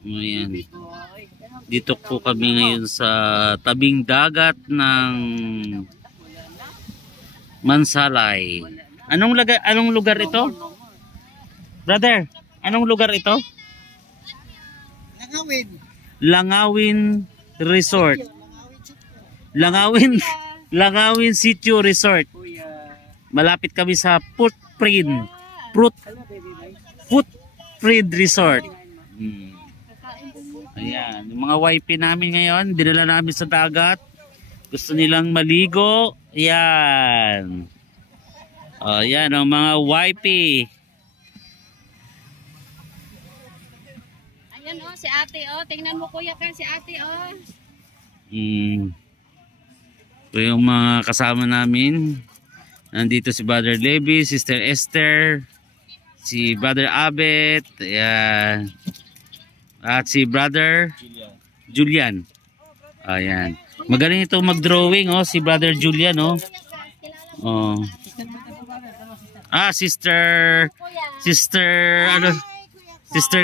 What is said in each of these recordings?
Ayan. Dito po kami ngayon sa tabing dagat ng Mansalay. Anong lugar ito? Brother, anong lugar ito? Langawin. Langawin Resort. Langawin Sitio Resort. Malapit kami sa Footprint Resort. Ayan, yung mga wifi namin ngayon, dinala namin sa dagat. Gusto nilang maligo. Ayan. Ayan ang mga wifi. Ayan si ate tingnan mo kuya ka si ate Ito yung mga kasama namin. Nandito si Brother Levi, Sister Esther, si Brother Abet, ayan. At si Brother Julian. Ayan. Magaling ito mag-drawing si Brother Julian Sister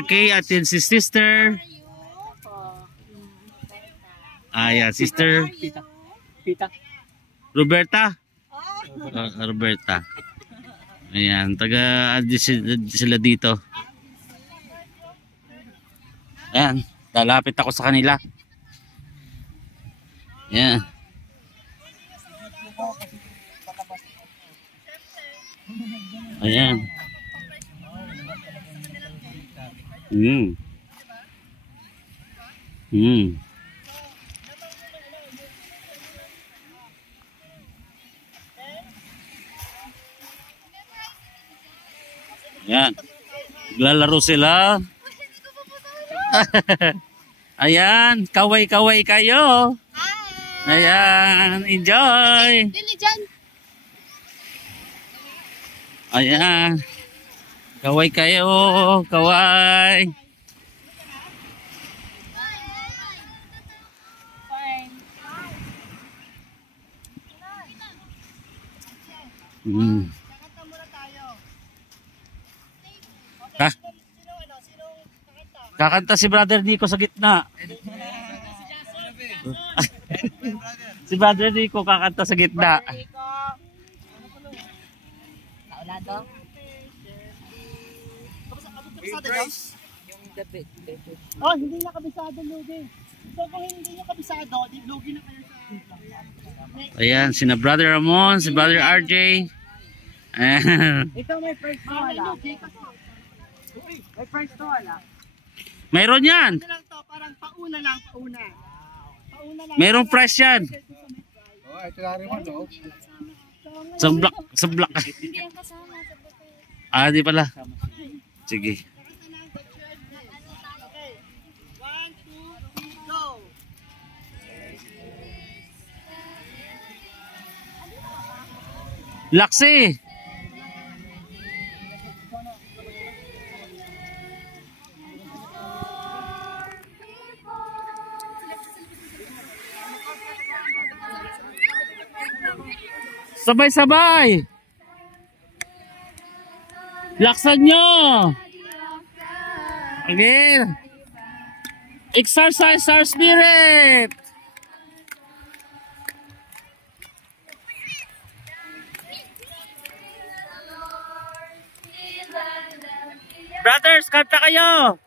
Kay at si Sister. Ayan, Sister Roberta. Roberta. Ayan, sila dito. Ayan, lalapit ako sa kanila. Ayan. Ayan. Ayan. Lalaro sila. Ayan, kaway-kaway kayo. Ayan, enjoy. Ayan. Kaway kayo, kaway. Kakanta si Brother Nico sa gitna. Si Brother Nico kakanta sa gitna. Hindi na kabisado lugi. So kung hindi nyo kabisado, di lugi na kayo sa Ayan, sina Brother Ramon, si Brother RJ. Ayan. Ito may first to wala. May first to wala. Mayroon yan. Ano lang to, parang pauna lang. Mayroong price yan. Ito na rin mo loob. Sa block. Di pala. Sige. 1, 2, 3, go! Laksi. Sabay-sabay. Laksan nyo. Again. Exercise our spirit. Brothers, kanta kayo.